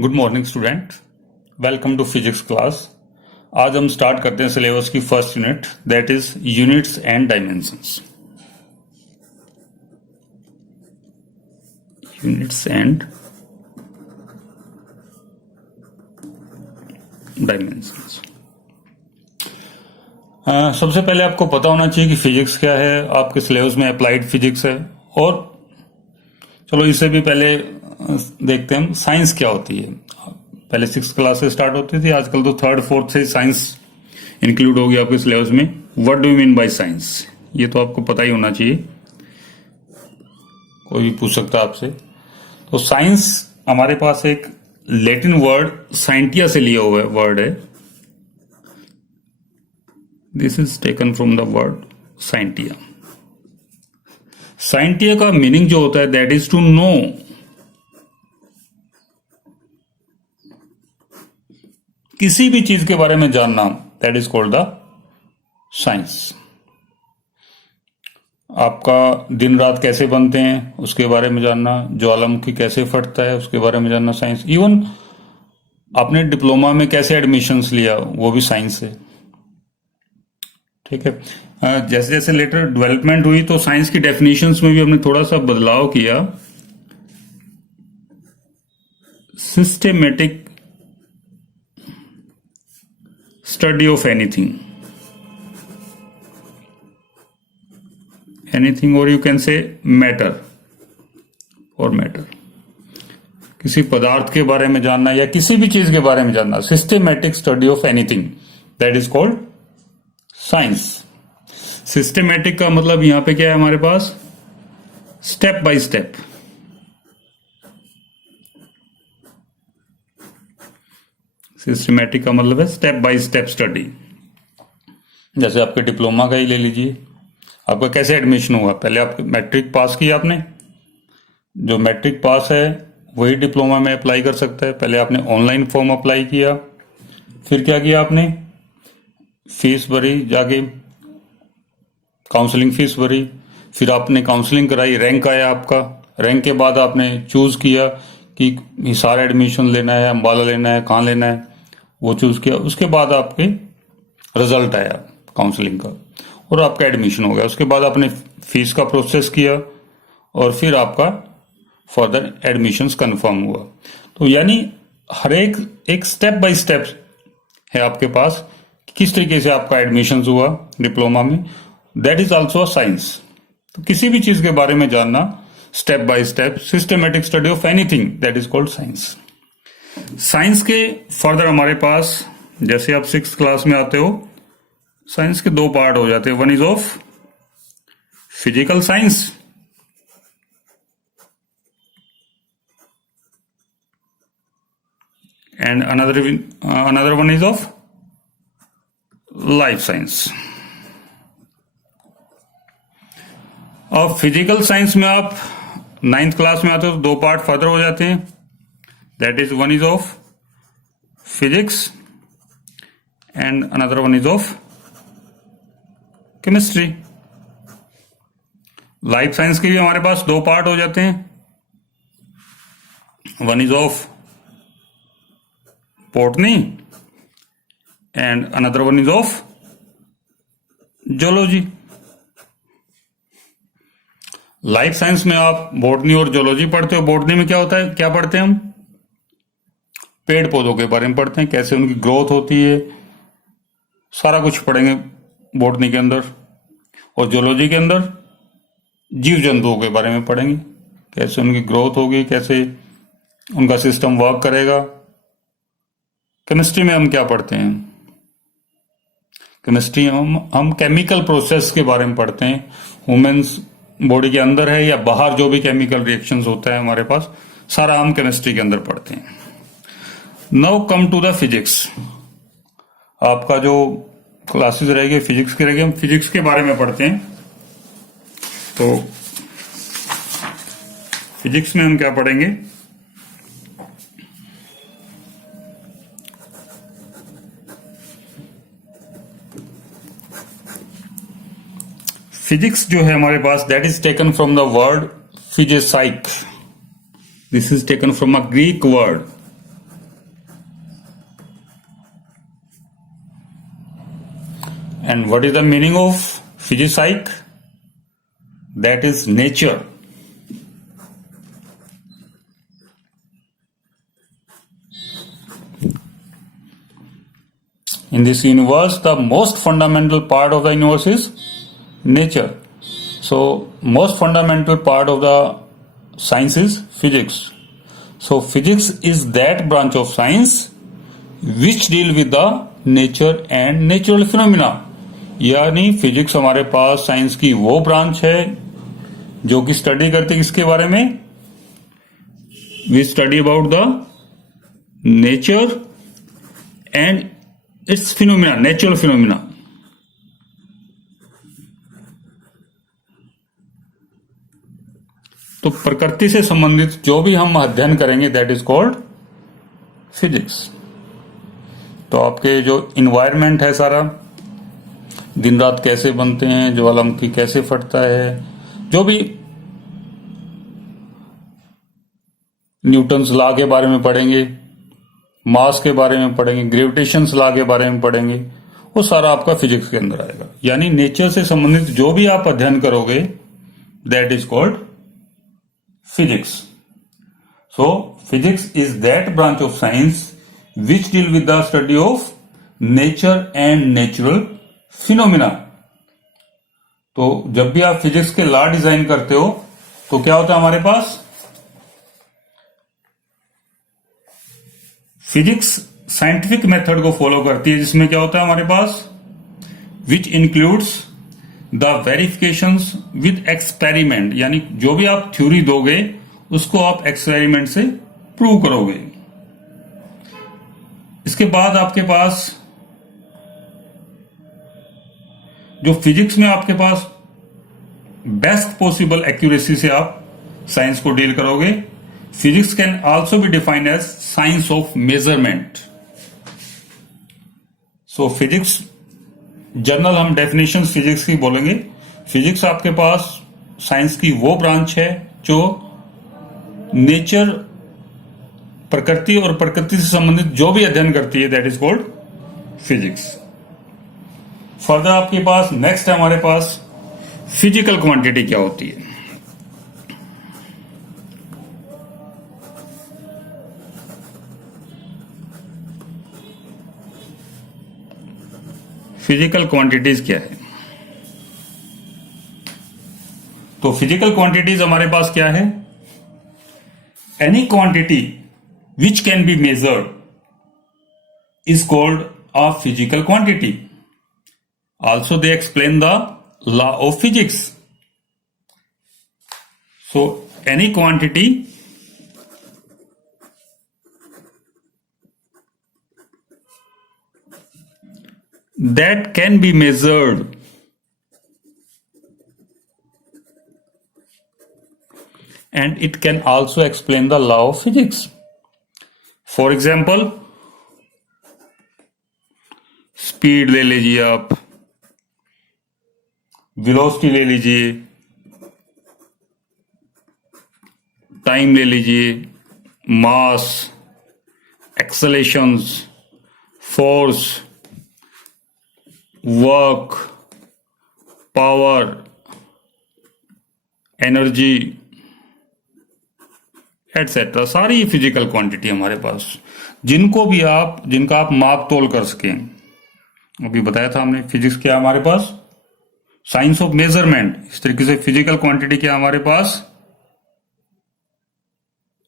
Good morning student, welcome to physics class. आज हम start करते हैं सिलेबस की first unit, that is units and dimensions. Units and dimensions. सबसे पहले आपको पता होना चाहिए कि फिजिक्स क्या है। आपके सिलेबस में अप्लाइड फिजिक्स है, और चलो इससे भी पहले देखते हैं साइंस क्या होती है। पहले 6th क्लास से स्टार्ट होती थी, आजकल तो 3rd 4th से साइंस इंक्लूड हो गया आपके सिलेबस में। What do you mean by science, ये तो आपको पता ही होना चाहिए, कोई भी पूछ सकता है आपसे। तो साइंस हमारे पास एक लैटिन वर्ड साइंटिया से लिया हुआ वर्ड है। This is taken from the word scientia. Scientia का मीनिंग जो होता है दैट इज टू नो। किसी भी चीज के बारे में जानना, that is called the science. आपका दिन रात कैसे बनते हैं उसके बारे में जानना, ज्वालामुखी कैसे फटता है उसके बारे में जानना, साइंस। इवन आपने डिप्लोमा में कैसे एडमिशंस लिया वो भी साइंस है, ठीक है। जैसे जैसे लेटर डेवलपमेंट हुई तो साइंस की डेफिनेशंस में भी हमने थोड़ा सा बदलाव किया। सिस्टेमेटिक स्टडी ऑफ एनीथिंग, और यू कैन से मैटर, और मैटर, किसी पदार्थ के बारे में जानना या किसी भी चीज के बारे में जानना। Systematic study of anything, that is called science. Systematic का मतलब यहां पे क्या है हमारे पास, स्टेप बाय स्टेप। सिस्टमैटिक का मतलब है स्टेप बाय स्टेप स्टडी। जैसे आपके डिप्लोमा का ही ले लीजिए, आपका कैसे एडमिशन हुआ। पहले आप मैट्रिक पास किया आपने, जो मैट्रिक पास है वही डिप्लोमा में अप्लाई कर सकता है। पहले आपने ऑनलाइन फॉर्म अप्लाई किया, फिर क्या किया आपने, फीस भरी, जाके काउंसलिंग फीस भरी, फिर आपने काउंसलिंग कराई, रैंक आया आपका। रैंक के बाद आपने चूज किया कि हिसार एडमिशन लेना है, अम्बाला लेना है, कहाँ लेना है, वो चूज किया। उसके बाद आपके रिजल्ट आया काउंसलिंग का और आपका एडमिशन हो गया। उसके बाद आपने फीस का प्रोसेस किया और फिर आपका फर्दर एडमिशंस कंफर्म हुआ। तो यानी हर एक स्टेप बाय स्टेप है आपके पास, किस तरीके से आपका एडमिशन हुआ डिप्लोमा में। That is also science. तो किसी भी चीज के बारे में जानना, step by step, systematic study of anything, that is called science. Science के फर्दर हमारे पास, जैसे आप 6th क्लास में आते हो, साइंस के 2 पार्ट हो जाते हैं। One is of physical science and another one is of life science. अब फिजिकल साइंस में आप 9th क्लास में आते हो तो 2 पार्ट फर्दर हो जाते हैं। That is one is of physics and another one is of chemistry. Life science के भी हमारे पास 2 पार्ट हो जाते हैं। One is of botany and another one is of zoology. Life science में आप बॉटनी और जूलॉजी पढ़ते हो। बॉटनी में क्या होता है, क्या पढ़ते हैं हम, पेड़ पौधों के बारे में पढ़ते हैं, कैसे उनकी ग्रोथ होती है, सारा कुछ पढ़ेंगे बॉटनी के अंदर। और जूलॉजी के अंदर जीव जंतुओं के बारे में पढ़ेंगे, कैसे उनकी ग्रोथ होगी, कैसे उनका सिस्टम वर्क करेगा। केमिस्ट्री में हम क्या पढ़ते हैं, केमिस्ट्री हम केमिकल प्रोसेस के बारे में पढ़ते हैं। ह्यूमंस बॉडी के अंदर है या बाहर जो भी केमिकल रिएक्शंस होता है हमारे पास, सारा हम केमिस्ट्री के अंदर पढ़ते हैं। Now come to the physics. आपका जो क्लासेस रहेगी फिजिक्स की रहेगी, हम फिजिक्स के बारे में पढ़ते हैं। तो फिजिक्स में हम क्या पढ़ेंगे, फिजिक्स जो है हमारे पास, that is taken from the word physike. This is taken from a Greek word And what is the meaning of physipsych? That is nature. In this universe, the most fundamental part of the universe is nature. So, most fundamental part of the science is physics. So, physics is that branch of science which deal with the nature and natural phenomena. यानी physics हमारे पास science की वो branch है जो कि study करती है इसके बारे में. We study about the nature and its phenomena, natural phenomena. तो प्रकृति से संबंधित जो भी हम अध्ययन करेंगे दैट इज कॉल्ड फिजिक्स. तो आपके जो इन्वायरमेंट है सारा, दिन रात कैसे बनते हैं, ज्वालामुखी कैसे फटता है, जो भी न्यूटन्स लॉ के बारे में पढ़ेंगे, मास के बारे में पढ़ेंगे, ग्रेविटेशन लॉ के बारे में पढ़ेंगे, वो सारा आपका फिजिक्स के अंदर आएगा. यानी नेचर से संबंधित जो भी आप अध्ययन करोगे that is called physics. So physics is that branch of science which deal with the study of nature and natural phenomena. तो जब भी आप फिजिक्स के लॉ डिजाइन करते हो तो क्या होता है हमारे पास, फिजिक्स साइंटिफिक मेथड को फॉलो करती है जिसमें क्या होता है हमारे पास, which includes the verifications with experiment. यानी जो भी आप थ्योरी दोगे उसको आप एक्सपेरिमेंट से प्रूव करोगे. इसके बाद आपके पास जो फिजिक्स में आपके पास बेस्ट पॉसिबल एक्यूरेसी से आप साइंस को डील करोगे. Physics can also be defined as science of measurement. So physics general हम डेफिनेशन फिजिक्स की बोलेंगे. फिजिक्स आपके पास साइंस की वो ब्रांच है जो नेचर, प्रकृति और प्रकृति से संबंधित जो भी अध्ययन करती है that is called physics. Further आपके पास नेक्स्ट है हमारे पास फिजिकल क्वांटिटी क्या होती है. फिजिकल क्वांटिटीज क्या है. तो फिजिकल क्वांटिटीज हमारे पास क्या है, any quantity which can be measured is called a physical quantity. Also they explain the law of physics. So any quantity that can be measured and it can also explain the law of physics. For example, speed ले लीजिए आप, velocity ले लीजिए, time ले लीजिए, mass, accelerations, force, work, power, energy etcetera. सारी physical quantity हमारे पास जिनका आप माप तोल कर सकें. अभी बताया था हमने फिजिक्स क्या हमारे पास, साइंस ऑफ मेजरमेंट. इस तरीके से फिजिकल क्वांटिटी क्या हमारे पास,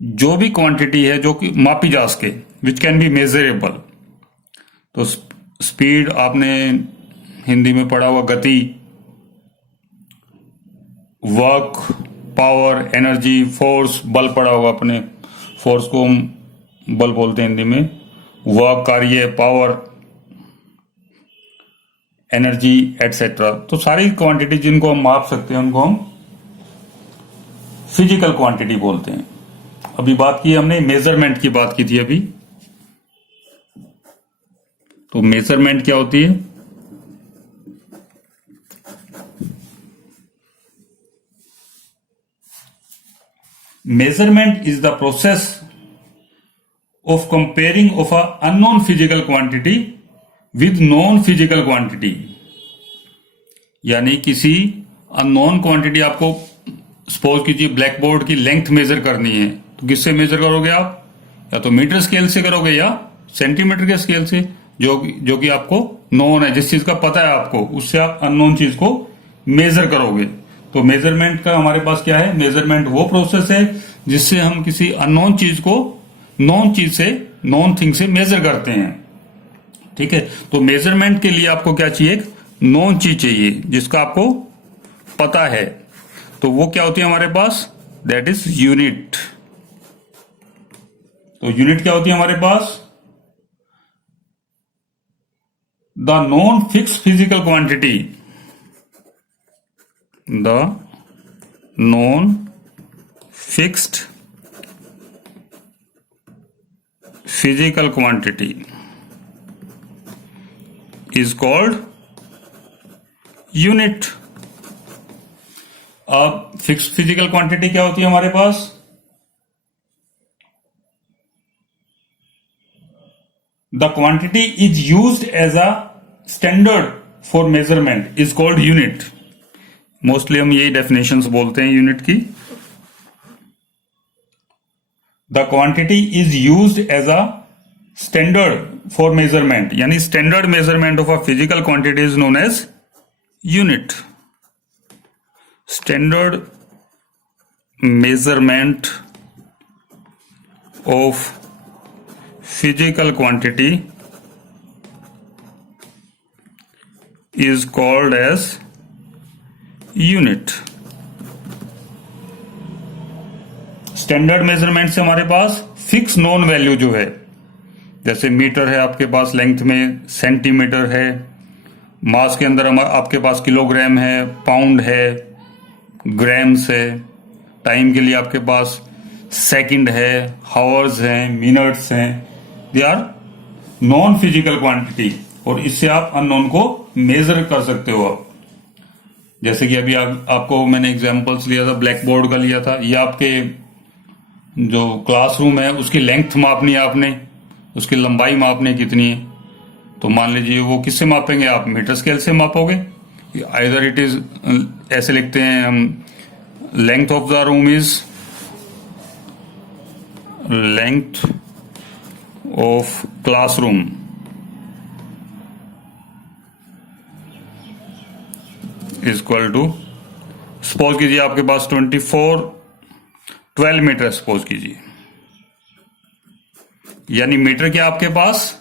जो भी क्वांटिटी है जो कि मापी जा सके, विच कैन बी मेजरेबल. तो स्पीड आपने हिंदी में पढ़ा हुआ गति, वर्क, पावर, एनर्जी, फोर्स, बल पढ़ा होगा अपने, फोर्स को हम बल बोलते हैं हिंदी में. वर्क कार्य, पावर, एनर्जी एटसेट्रा. तो सारी क्वांटिटी जिनको हम माप सकते हैं उनको हम फिजिकल क्वांटिटी बोलते हैं. अभी बात की हमने मेजरमेंट की बात की थी अभी. तो मेजरमेंट क्या होती है, measurement is the process of comparing of a unknown physical quantity with known physical quantity यानी किसी अननोन क्वांटिटी आपको सपोज कीजिए ब्लैक बोर्ड की लेंथ मेजर करनी है, तो किससे मेजर करोगे आप? या तो मीटर स्केल से करोगे या सेंटीमीटर के स्केल से, जो कि आपको नोन है, जिस चीज का पता है आपको, उससे आप अननोन चीज को मेजर करोगे। तो मेजरमेंट का हमारे पास क्या है? मेजरमेंट वो प्रोसेस है जिससे हम किसी अननोन चीज को नॉन चीज से, नॉन थिंग से मेजर करते हैं। ठीक है, तो मेजरमेंट के लिए आपको क्या चाहिए? एक नॉन चीज चाहिए जिसका आपको पता है। तो वो क्या होती है हमारे पास? That is unit. तो यूनिट क्या होती है हमारे पास? The non fix physical quantity, the non fixed physical quantity is called unit. अब फिक्स्ड फिजिकल क्वांटिटी क्या होती है हमारे पास? The quantity is used as a standard for measurement is called unit. Mostly हम यही डेफिनेशंस बोलते हैं यूनिट की। The quantity is used as a standard for measurement, यानी standard measurement of a physical quantity is known as unit. Standard measurement of physical quantity is called as unit। Standard measurement से हमारे पास fix non value जो है, जैसे metre है आपके पास length में, सेंटीमीटर है, मास के अंदर आपके पास किलोग्राम है, पाउंड है, ग्राम्स है, टाइम के लिए आपके पास सेकंड है, हावर्स हैं, मिनट्स हैं, they are non physical quantity, और इससे आप अननोन को मेजर कर सकते हो। आप जैसे कि अभी आपको मैंने एग्जांपल्स लिया था, ब्लैक बोर्ड का लिया था, ये आपके जो क्लासरूम है उसकी लेंथ मापनी है आपने, उसकी लंबाई मापनी कितनी है, तो मान लीजिए वो किससे मापेंगे आप? मीटर स्केल से मापोगे। आइदर इट इज, ऐसे लिखते हैं हम, length of the room is length of classroom is equal to, suppose कीजिए आपके पास 12 मीटर सपोज कीजिए, यानी मीटर क्या आपके पास?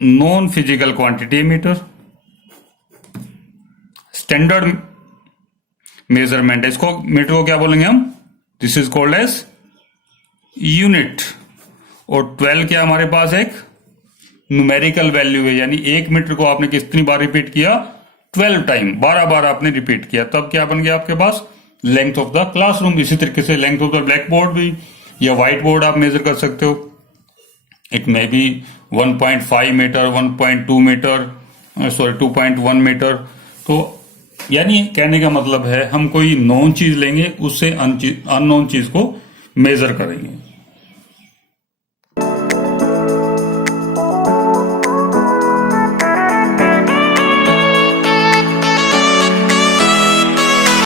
Non physical quantity metre. Standard measurement है, इसको मीटर को क्या बोलेंगे हम? This is called as unit. और 12 क्या हमारे पास एक न्यूमेरिकल वैल्यू है, यानी एक मीटर को आपने कितनी बार रिपीट किया? 12 टाइम, 12 बार आपने रिपीट किया, तब क्या बन गया आपके पास? Length of the classroom. इसी तरीके से length of the black board भी या व्हाइट बोर्ड आप मेजर कर सकते हो। It may be 1.5 metre, 1.2 metre, sorry 2.1 metre. तो यानी कहने का मतलब है हम कोई नॉन चीज लेंगे, उससे अननोन चीज को मेजर करेंगे।